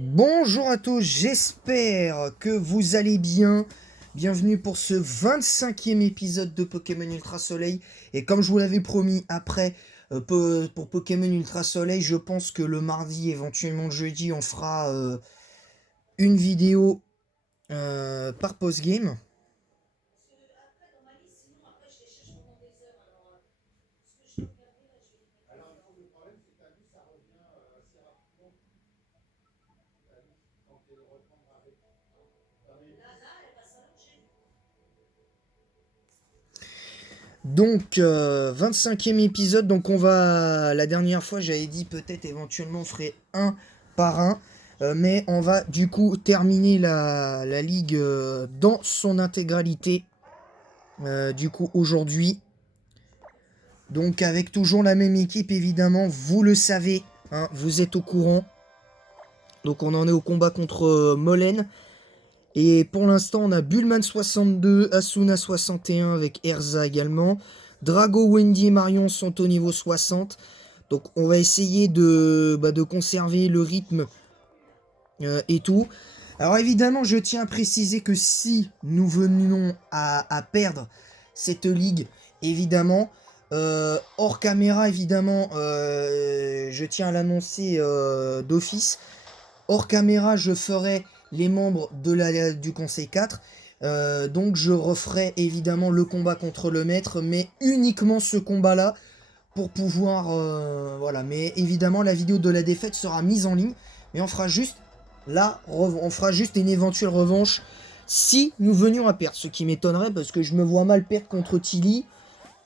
Bonjour à tous, j'espère que vous allez bien. Bienvenue pour ce 25e épisode de Pokémon Ultra Soleil. Et comme je vous l'avais promis, après, pour Pokémon Ultra Soleil, je pense que le mardi, éventuellement le jeudi, on fera une vidéo par post-game. Donc, 25e épisode, donc on va... La dernière fois, j'avais dit peut-être éventuellement on ferait un par un. Mais on va du coup terminer la ligue dans son intégralité. Du coup, aujourd'hui. Donc, avec toujours la même équipe, évidemment, vous le savez, hein, vous êtes au courant. Donc, on en est au combat contre Molen. Et pour l'instant, on a Bulman 62, Asuna 61 avec Erza également. Drago, Wendy et Marion sont au niveau 60. Donc on va essayer de conserver le rythme et tout. Alors évidemment, je tiens à préciser que si nous venions à perdre cette ligue, évidemment, hors caméra, évidemment, je tiens à l'annoncer d'office. Hors caméra, je ferai les membres du Conseil 4. Donc je referai évidemment le combat contre le maître, mais uniquement ce combat-là pour pouvoir... voilà, mais évidemment la vidéo de la défaite sera mise en ligne, mais on fera juste une éventuelle revanche si nous venions à perdre, ce qui m'étonnerait parce que je me vois mal perdre contre Tilly.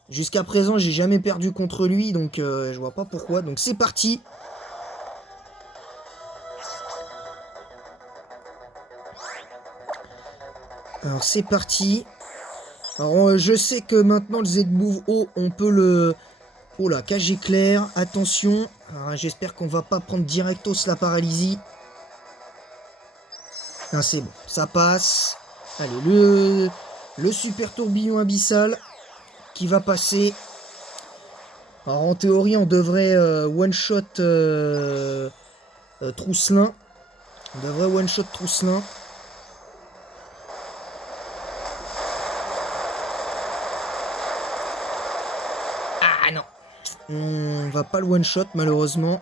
Jusqu'à présent, j'ai jamais perdu contre lui, donc je vois pas pourquoi. Donc c'est parti. Alors c'est parti. Alors je sais que maintenant le Z-Move haut, on peut le... Oh là, cage éclair, attention. Alors, j'espère qu'on va pas prendre directos la paralysie. Ah, c'est bon, ça passe. Allez, le super tourbillon abyssal qui va passer. Alors en théorie, on devrait one-shot Trousselin. On devrait one-shot Trousselin. Ah non. On va pas le one-shot malheureusement.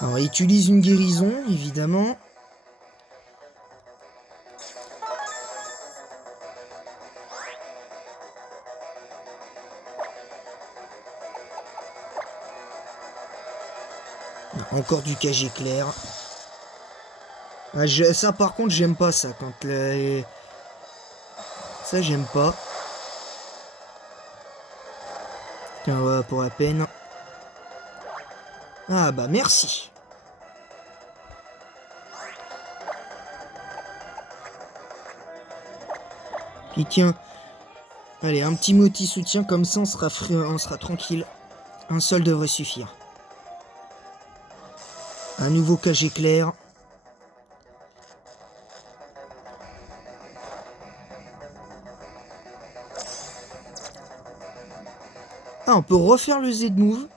Alors il utilise une guérison, évidemment. Encore du cage éclair. Ah, ça par contre j'aime pas ça quand ça j'aime pas. Tiens voilà pour la peine. Ah bah merci. Puis tiens. Allez un petit moti soutien comme ça on sera tranquille. Un seul devrait suffire. Un nouveau cage éclair. Ah, on peut refaire le Z-Move.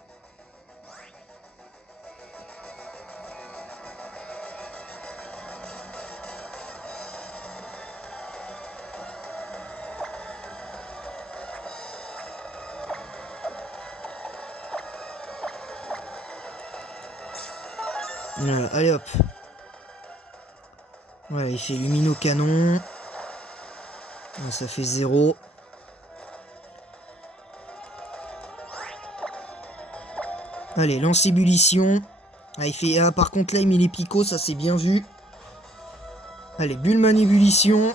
Voilà, allez hop. Voilà, il fait lumino canon. Ça fait 0. Allez, lance ébullition. Ah, il fait... Ah, par contre, là, il met les picots, ça c'est bien vu. Allez, Bulman ébullition.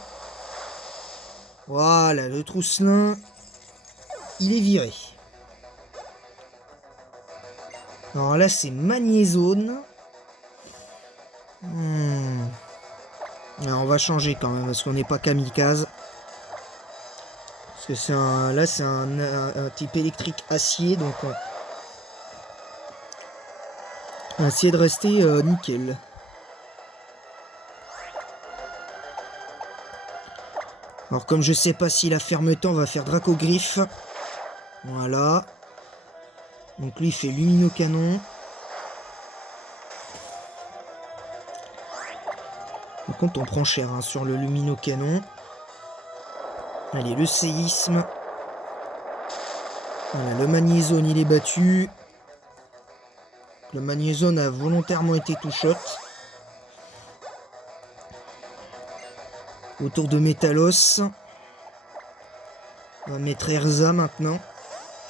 Voilà, le Trousselin. Il est viré. Alors là, c'est Magnézone. Alors, on va changer quand même, parce qu'on n'est pas kamikaze. Parce que c'est un... Là, c'est un type électrique acier, donc... On va essayer de rester nickel. Alors comme je sais pas si la ferme-temps va faire Dracogriffe. Voilà. Donc lui il fait lumino-canon. Par contre on prend cher hein, sur le lumino-canon. Allez, le séisme. Voilà, le magnézone il est battu. Le magnézone a volontairement été tout-shot. Autour de Métalos. On va mettre Erza maintenant.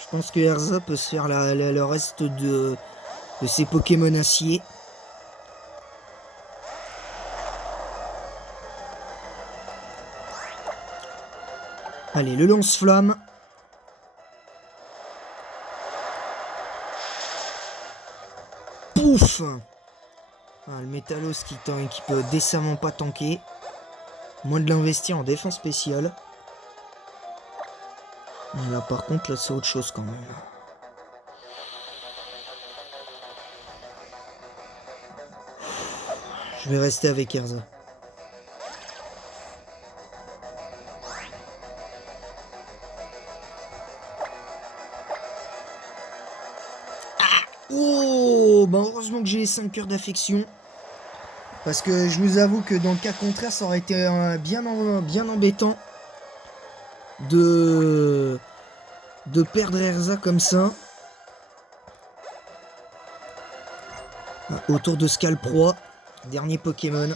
Je pense que Erza peut se faire le reste de ses Pokémon acier. Allez, le lance-flamme. Pouf! Ah, le Métalos qui peut décemment pas tanker. Moins de l'investir en défense spéciale. Là par contre là c'est autre chose quand même. Je vais rester avec Erza. Oh, bah heureusement que j'ai les 5 cœurs d'affection. Parce que je vous avoue que dans le cas contraire, ça aurait été bien embêtant de perdre Erza comme ça. Autour de Scalproie, dernier Pokémon.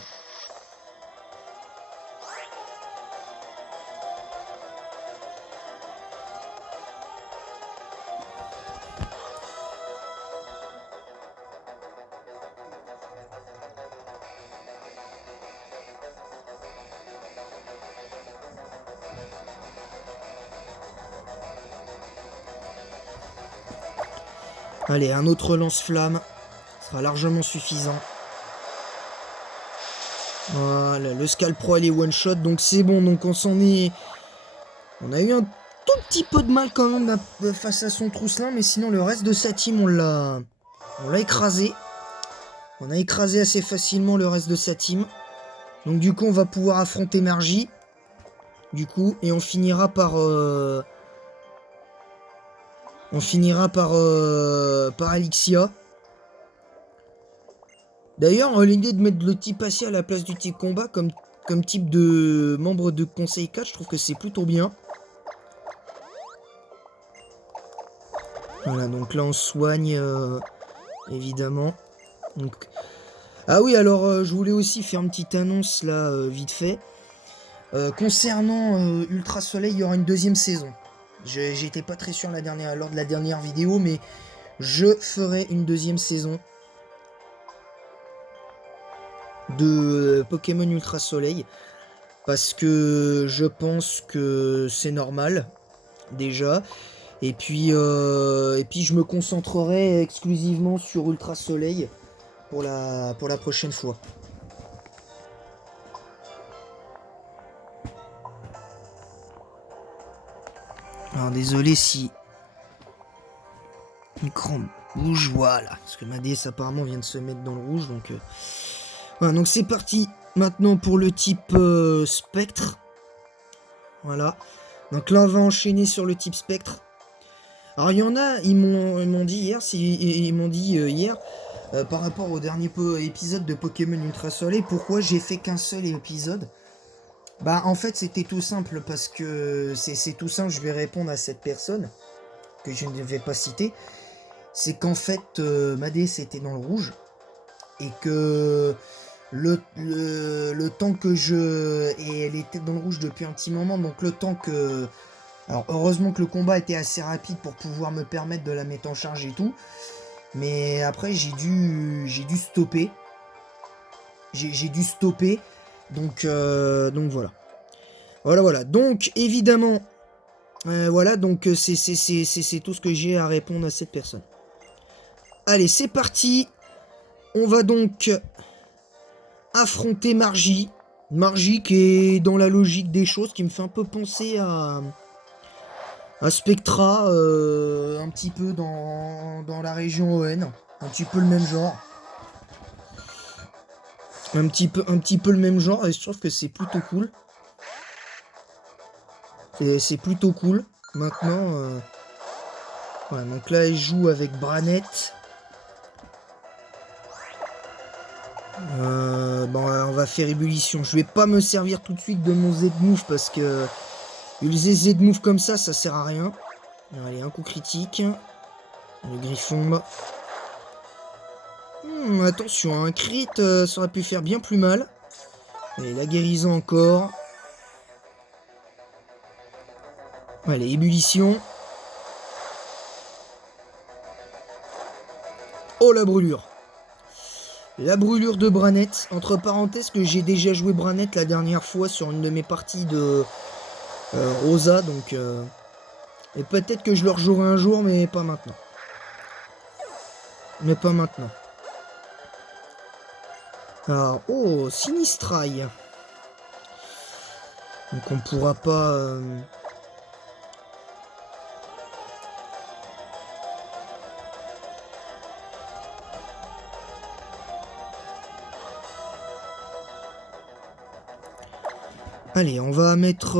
Allez, un autre lance-flamme sera largement suffisant. Voilà, le Scalproie il est one-shot, donc c'est bon. Donc on s'en est... On a eu un tout petit peu de mal quand même face à son Trousselin, mais sinon le reste de sa team, on l'a écrasé. On a écrasé assez facilement le reste de sa team. Donc du coup, on va pouvoir affronter Margie. Du coup, et on finira par... par Alixia. D'ailleurs, l'idée de mettre le type acier à la place du type combat comme type de membre de conseil 4, je trouve que c'est plutôt bien. Voilà, donc là on soigne évidemment. Donc... Ah oui, alors je voulais aussi faire une petite annonce là, vite fait. Concernant Ultra Soleil, il y aura une deuxième saison. J'étais pas très sûr lors de la dernière vidéo, mais je ferai une deuxième saison de Pokémon Ultra Soleil. Parce que je pense que c'est normal, déjà. Et puis je me concentrerai exclusivement sur Ultra Soleil pour la prochaine fois. Alors désolé si l'écran bouge, voilà. Parce que ma DS apparemment vient de se mettre dans le rouge. Donc voilà, donc c'est parti maintenant pour le type spectre. Voilà. Donc là on va enchaîner sur le type spectre. Alors il y en a, ils m'ont dit hier, par rapport au dernier épisode de Pokémon Ultra Soleil, pourquoi j'ai fait qu'un seul épisode. Bah en fait c'était tout simple, parce que c'est tout simple, je vais répondre à cette personne, que je ne vais pas citer. C'est qu'en fait ma DS était dans le rouge, et que le temps que et elle était dans le rouge depuis un petit moment, donc le temps que... Alors heureusement que le combat était assez rapide pour pouvoir me permettre de la mettre en charge et tout. Mais après j'ai dû stopper. J'ai dû stopper. Donc voilà. Voilà. Donc évidemment, voilà, donc c'est tout ce que j'ai à répondre à cette personne. Allez, c'est parti. On va donc affronter Margie. Margie qui est dans la logique des choses, qui me fait un peu penser à Spectra, un petit peu dans la région ON, un petit peu le même genre. Un petit peu le même genre, et je trouve que c'est plutôt cool. C'est plutôt cool. Maintenant, Voilà, donc là, il joue avec Branette. Bon, on va faire ébullition. Je vais pas me servir tout de suite de mon Z-Move parce que utiliser Z-Move comme ça sert à rien. Allez, un coup critique. Le Griffon. Attention, un crit, ça aurait pu faire bien plus mal. Allez, la guérison encore. Allez, ébullition. Oh, la brûlure. La brûlure de Branette. Entre parenthèses, que j'ai déjà joué Branette la dernière fois sur une de mes parties de Rosa. Donc, et peut-être que je le rejouerai un jour, mais pas maintenant. Mais pas maintenant. Alors, oh, Sinistrail. Donc on pourra pas... Allez, on va mettre...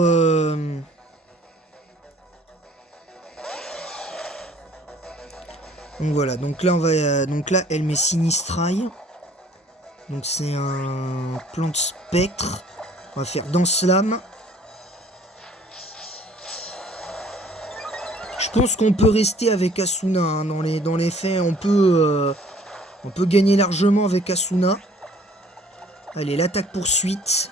Donc voilà, donc là on va... donc là elle met Sinistrail. Donc c'est un plan de spectre. On va faire Danse Lame. Je pense qu'on peut rester avec Asuna. Hein. Dans les faits, on peut gagner largement avec Asuna. Allez, l'attaque poursuite.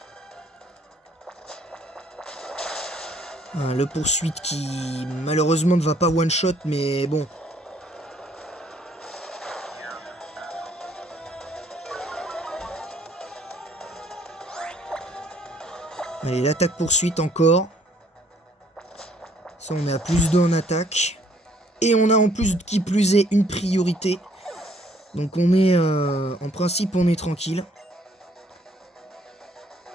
Le poursuite qui malheureusement ne va pas one shot, mais bon. Allez, l'attaque poursuite encore. Ça, on est à plus 2 en attaque. Et on a en plus, qui plus est, une priorité. Donc on est... en principe, on est tranquille.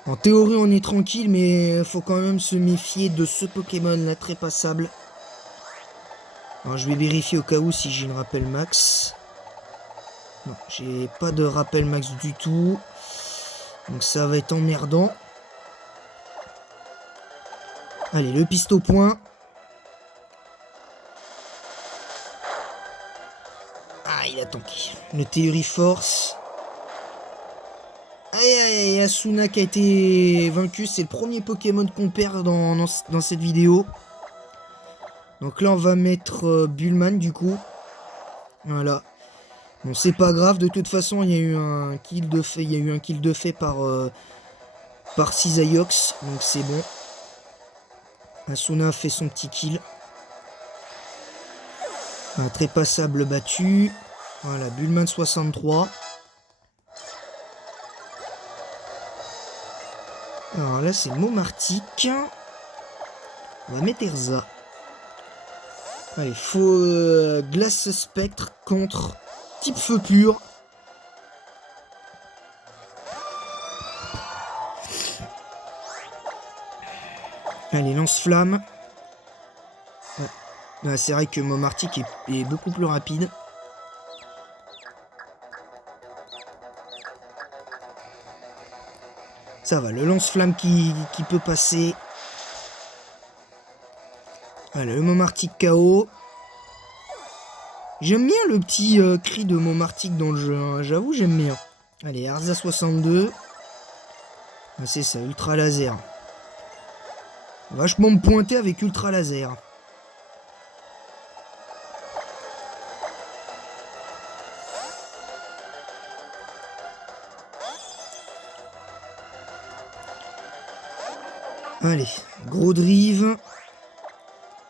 En théorie, on est tranquille, mais faut quand même se méfier de ce Pokémon-là, très passable. Alors, je vais vérifier au cas où si j'ai une rappel max. Non, j'ai pas de rappel max du tout. Donc ça va être emmerdant. Allez, le piste au point. Ah, il a tanké. Le Théorie Force. Aïe, aïe, Asuna qui a été vaincu. C'est le premier Pokémon qu'on perd dans cette vidéo. Donc là, on va mettre Bullman, du coup. Voilà. Bon, c'est pas grave. De toute façon, il y a eu un kill de fait. Il y a eu un kill de fait par Cisaiox. Donc c'est bon. Asuna a fait son petit kill. Un très passable battu. Voilà, Bullman 63. Alors là, c'est Momartic. On va mettre Erza. Allez, faut glace spectre contre type feu pur. Allez, lance-flamme. Ouais. C'est vrai que Momartic est beaucoup plus rapide. Ça va, le lance-flamme qui peut passer. Voilà, le Momartic KO. J'aime bien le petit cri de Momartic dans le jeu, hein. J'avoue, j'aime bien. Allez, Arza 62. Ah, c'est ça, Ultra Laser. Vachement me pointer avec Ultra Laser. Allez, gros drive.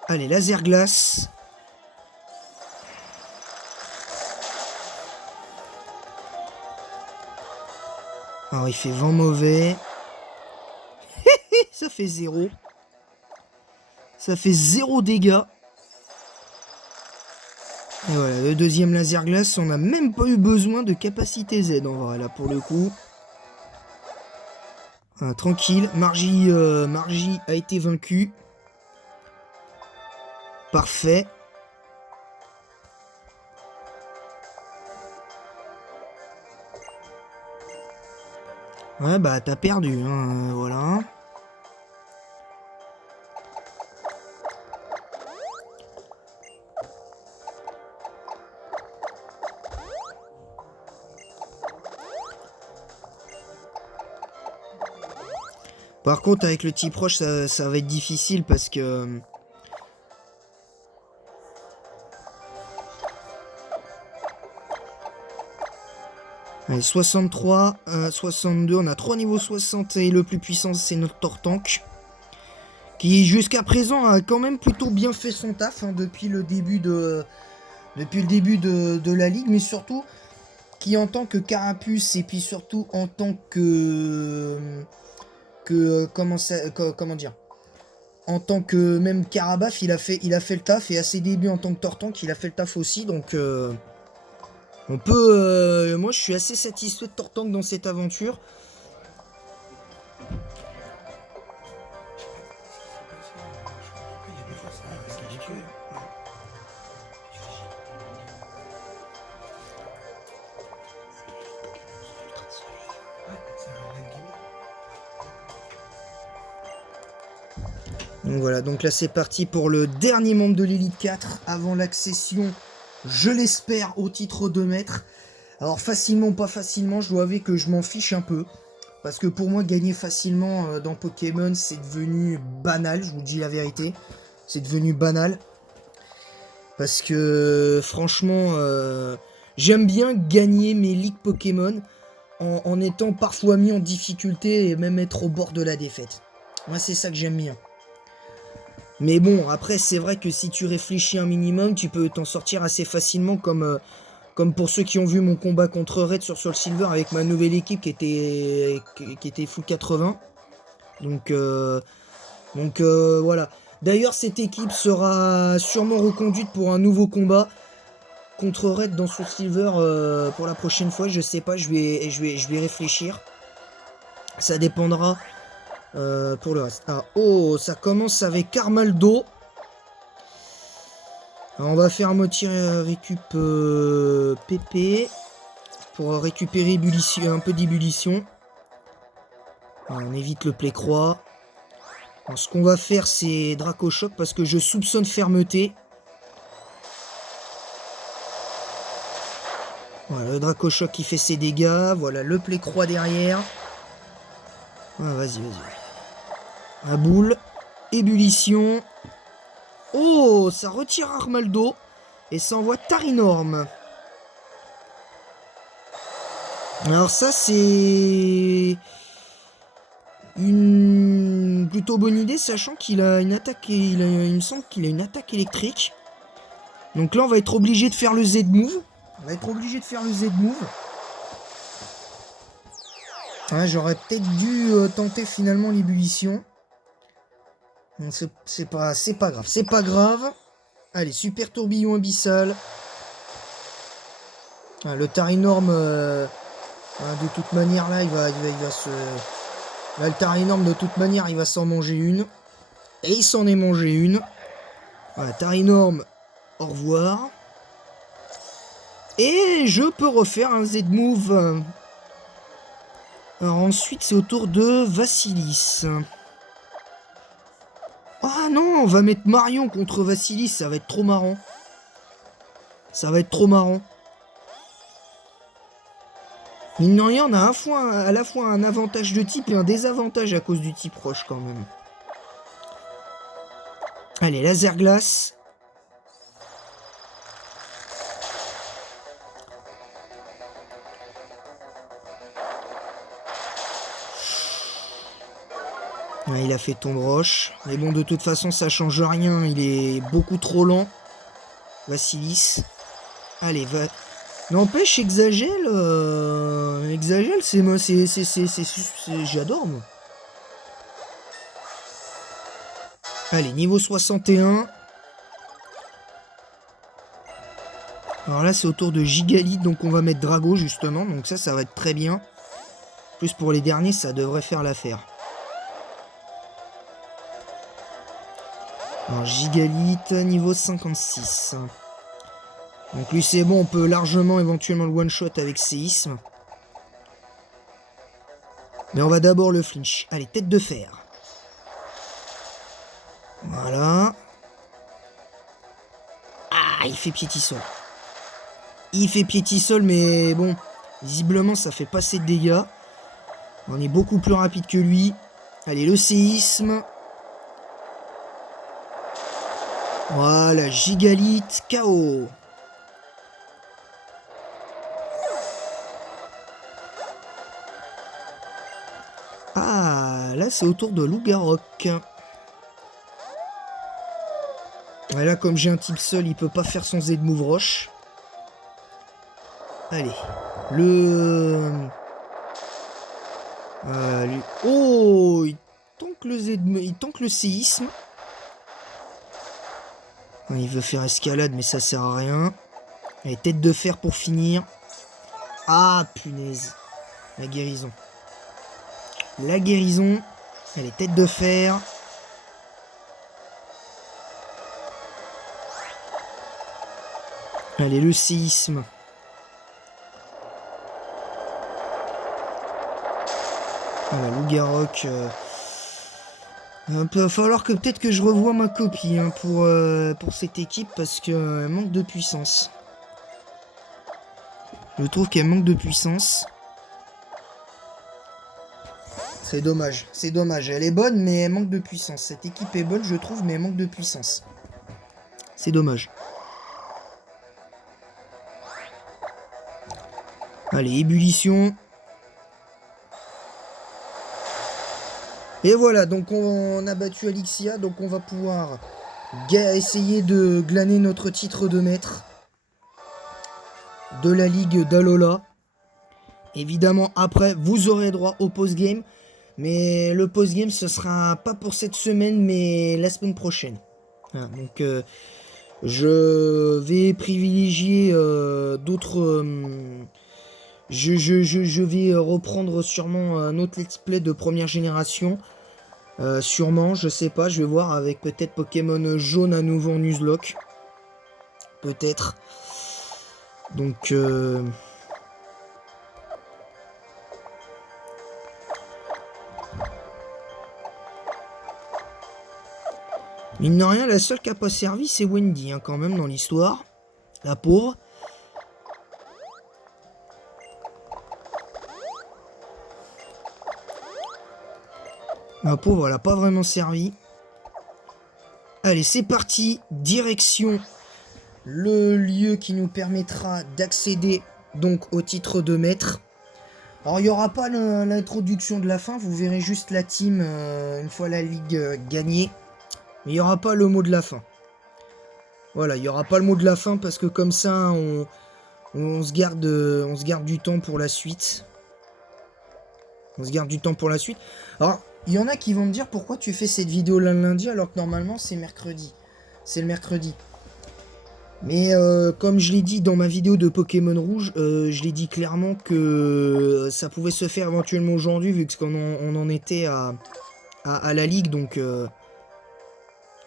Allez, laser glace. Alors, il fait vent mauvais. Ça fait 0. Ça fait 0 dégâts. Et voilà, le deuxième laser glace, on n'a même pas eu besoin de capacité Z en vrai, là, pour le coup. Tranquille, Margie a été vaincu. Parfait. Ouais, bah t'as perdu, hein, voilà. Par contre, avec le type roche, ça va être difficile parce que... Allez, 63, 62, on a 3 niveaux 60 et le plus puissant c'est notre Tortank. Qui jusqu'à présent a quand même plutôt bien fait son taf hein, depuis le début de la ligue, mais surtout qui en tant que carapuce et puis surtout en tant comment dire, en tant que même Carabaf, il a fait le taf, et à ses débuts en tant que Tortank, il a fait le taf aussi, donc on peut moi je suis assez satisfait de Tortank dans cette aventure. Donc voilà, donc là c'est parti pour le dernier membre de l'élite 4 avant l'accession, je l'espère, au titre de maître. Alors facilement ou pas facilement, je dois avouer que je m'en fiche un peu. Parce que pour moi, gagner facilement dans Pokémon, c'est devenu banal, je vous dis la vérité. C'est devenu banal. Parce que franchement, j'aime bien gagner mes ligues Pokémon en étant parfois mis en difficulté et même être au bord de la défaite. Moi, c'est ça que j'aime bien. Mais bon, après, c'est vrai que si tu réfléchis un minimum, tu peux t'en sortir assez facilement, comme pour ceux qui ont vu mon combat contre Red sur Soul Silver avec ma nouvelle équipe qui était full 80. Donc voilà. D'ailleurs, cette équipe sera sûrement reconduite pour un nouveau combat contre Red dans Soul Silver pour la prochaine fois. Je sais pas, je vais réfléchir. Ça dépendra. Pour le reste. Ah, oh, ça commence avec Armaldo. Alors, on va faire un moitié récup PP pour récupérer un peu d'ébullition. On évite le play-croix. Ce qu'on va faire, c'est Draco Choc parce que je soupçonne fermeté. Voilà, le Draco Choc qui fait ses dégâts. Voilà, le play-croix derrière. Ah, vas-y. La boule, ébullition. Oh, ça retire Armaldo et ça envoie Tarinorm. Alors ça c'est une plutôt bonne idée, sachant qu'il a une attaque, il me semble qu'il a une attaque électrique. Donc là on va être obligé de faire le Z-move. Ah, j'aurais peut-être dû tenter finalement l'ébullition. C'est pas grave. Allez, super tourbillon abyssal. Ah, le Tarinorm, de toute manière là, il va se... Là, le Tarinorm, de toute manière, il va s'en manger une. Et il s'en est mangé une. Voilà, Tarinorm, au revoir. Et je peux refaire un Z-move. Alors ensuite, c'est au tour de Vassilis. Ah non, on va mettre Marion contre Vassilis, ça va être trop marrant. Mine de rien, on a à la fois un avantage de type et un désavantage à cause du type roche quand même. Allez, laser glace. Ouais, il a fait tombe roche. Mais bon, de toute façon, ça change rien. Il est beaucoup trop lent. Vassilis. Allez, va... N'empêche, Exagel, j'adore, moi. Allez, niveau 61. Alors là, c'est au tour de Gigalith, donc on va mettre Drago, justement. Donc ça va être très bien. Plus pour les derniers, ça devrait faire l'affaire. Alors, Gigalith, niveau 56. Donc lui, c'est bon, on peut largement, éventuellement, le one-shot avec séisme. Mais on va d'abord le flinch. Allez, tête de fer. Voilà. Ah, il fait piétisol. Mais bon, visiblement, ça fait pas assez de dégâts. On est beaucoup plus rapide que lui. Allez, le séisme. Voilà, gigalith, KO. Ah, là c'est au tour de Lougarok. Là, comme j'ai un type seul, il peut pas faire son Z de move roche. Allez, oh, il tank le séisme. Il veut faire escalade, mais ça sert à rien. Allez, tête de fer pour finir. Ah, punaise. La guérison. La guérison. Allez, tête de fer. Allez, le séisme. Voilà, Lougarok. Il va falloir que peut-être que je revoie ma copie hein, pour cette équipe parce qu'elle manque de puissance. Je trouve qu'elle manque de puissance. C'est dommage, c'est dommage. Elle est bonne, mais elle manque de puissance. Cette équipe est bonne, je trouve, mais elle manque de puissance. C'est dommage. Allez, ébullition. Et voilà, donc on a battu Alixia, donc on va pouvoir essayer de glaner notre titre de maître de la Ligue d'Alola. Évidemment, après, vous aurez droit au post-game. Mais le post-game, ce sera pas pour cette semaine, mais la semaine prochaine. Voilà, donc, je vais privilégier d'autres... je vais reprendre sûrement un autre let's play de première génération. Sûrement, je sais pas, je vais voir avec peut-être Pokémon jaune à nouveau en Nuzlocke. Peut-être. Donc... mine de rien, la seule qui a pas servi, c'est Wendy, hein, quand même, dans l'histoire. La pauvre. La pauvre, elle a pas vraiment servi. Allez, c'est parti. Direction le lieu qui nous permettra d'accéder donc au titre de maître. Alors, il n'y aura pas l'introduction de la fin. Vous verrez juste la team une fois la ligue gagnée. Mais il n'y aura pas le mot de la fin. Voilà, il n'y aura pas le mot de la fin parce que comme ça, on se garde du temps pour la suite. On se garde du temps pour la suite. Alors, il y en a qui vont me dire pourquoi tu fais cette vidéo le lundi alors que normalement c'est mercredi. C'est le mercredi. Mais comme je l'ai dit dans ma vidéo de Pokémon Rouge, je l'ai dit clairement que ça pouvait se faire éventuellement aujourd'hui vu qu'on en était à la ligue. Donc,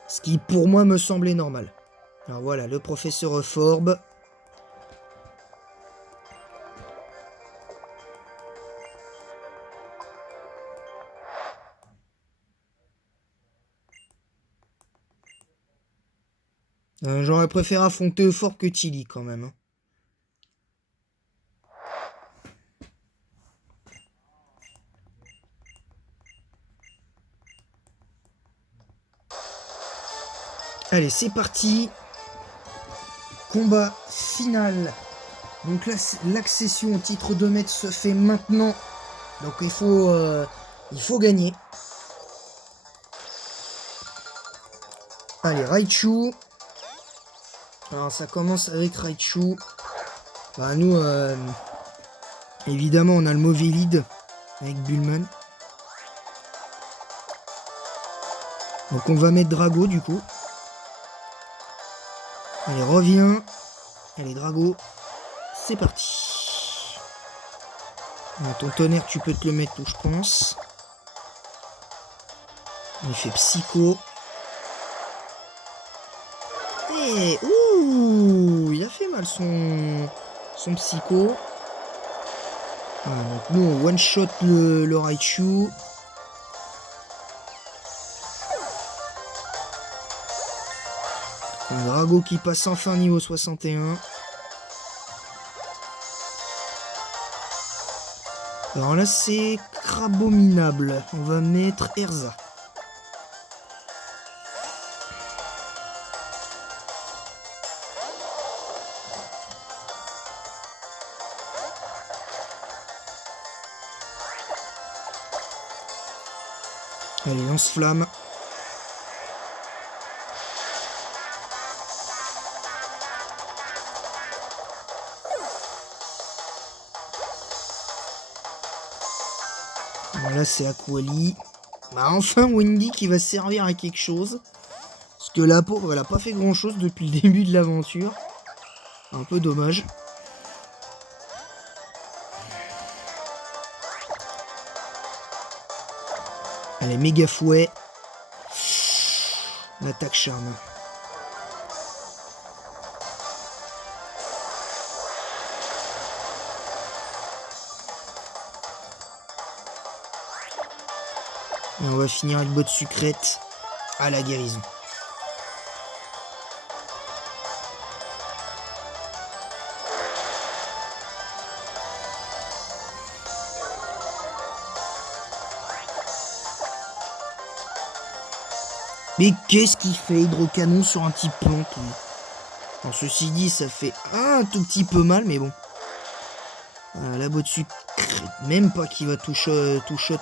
ce qui pour moi me semblait normal. Alors voilà, le professeur Forbe. J'aurais préféré affronter Fort que Tilly quand même. Hein. Allez, c'est parti. Combat final. Donc là, l'accession au titre de maître se fait maintenant. Donc il faut gagner. Allez, Raichu. Alors ça commence avec Raichu. Bah, nous, évidemment, on a le mauvais lead avec Bulman. Donc on va mettre Drago du coup. Allez, reviens. Allez, Drago. C'est parti. Ton tonnerre, tu peux te le mettre où je pense. Il fait Psycho. Et ouh, il a fait mal son Psycho. Voilà, donc nous, on one-shot le Raichu. Un Drago qui passe enfin niveau 61. Alors là, c'est crabominable. On va mettre Erza. Allez, lance-flamme. Là, c'est Aquali. Bah, enfin, Wendy qui va servir à quelque chose. Parce que la pauvre, elle a pas fait grand chose depuis le début de l'aventure. Un peu dommage. Allez, méga fouet. L'attaque charme. Et on va finir avec botte sucrète à la guérison. Mais qu'est-ce qu'il fait hydrocanon sur un type plante lui. Alors, ceci dit, ça fait un tout petit peu mal, mais bon. Voilà, la botte sucrète, même pas qu'il va tout shot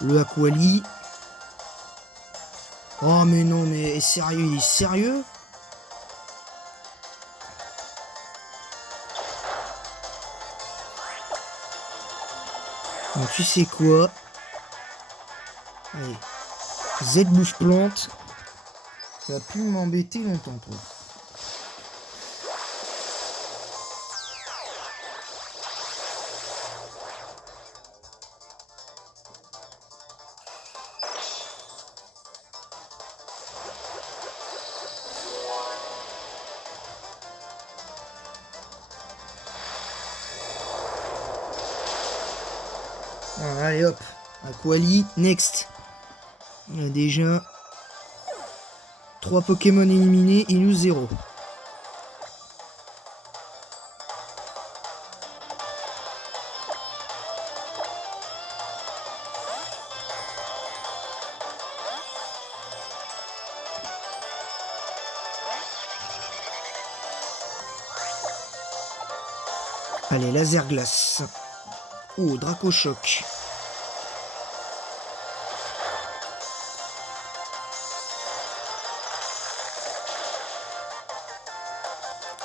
le Aquali. Oh mais non, mais sérieux, il est sérieux? Donc tu sais quoi? Allez. Z bouffe plante. Ça va plus m'embêter longtemps, toi. Ah, allez hop. Aquali, next. Il y a déjà 3 Pokémon éliminés, il nous 0. Allez, laser glace. Oh, Draco Choc.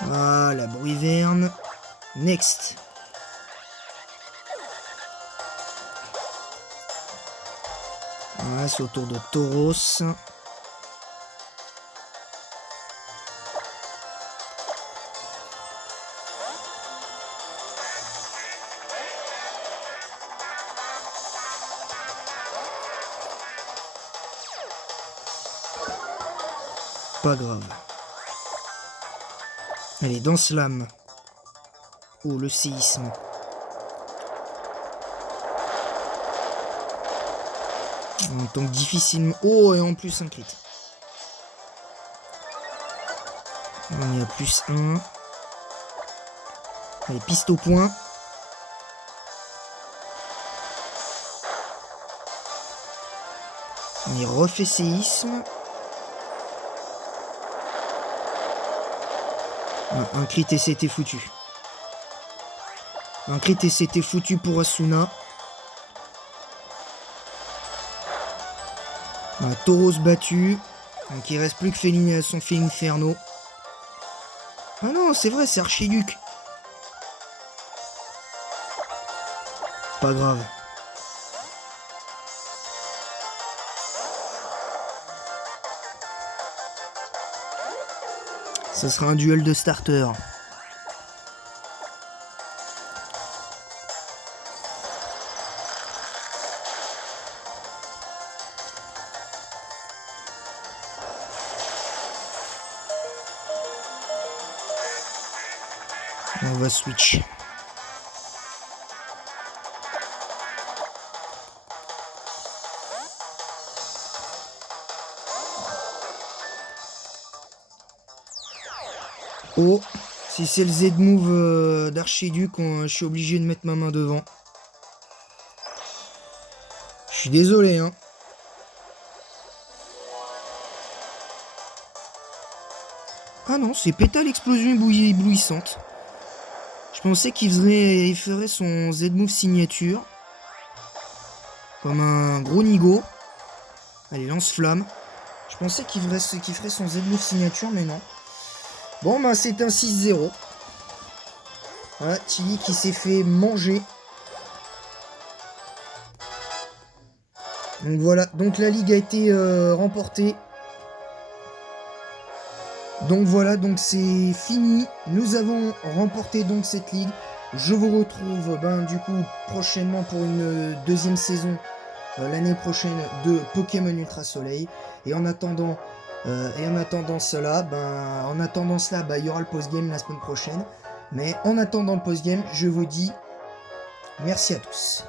Voilà, Bruiverne. Next. Voilà, c'est au tour de Tauros. Pas grave. Allez, danse lame. Oh, le séisme. On tombe difficilement. Oh, et en plus un crit. On est à plus 1. Allez, piste au point. On y refait séisme. Un crit et c'était foutu. Un crit et c'était foutu pour Asuna. Un Tauros battu. Donc il reste plus que son Féinferno. Ah non, c'est vrai, c'est Archiduc. Pas grave. Ça sera un duel de starter. On va switch. Oh, Si c'est le Z-Move d'Archiduc, je suis obligé de mettre ma main devant. Je suis désolé, hein. Ah non, c'est Pétale Explosion éblouissante. Je pensais qu'il ferait son Z-Move signature. Comme un gros nigo. Allez, lance-flamme. Je pensais qu'il ferait son Z-Move signature, mais non. Bon, bah c'est un 6-0. Voilà, Tilly qui s'est fait manger. Donc voilà, donc la ligue a été remportée. Donc voilà, donc c'est fini. Nous avons remporté donc cette ligue. Je vous retrouve du coup prochainement pour une deuxième saison l'année prochaine de Pokémon Ultra Soleil. Et en attendant cela, il y aura le post-game la semaine prochaine. Mais en attendant le post-game, je vous dis merci à tous.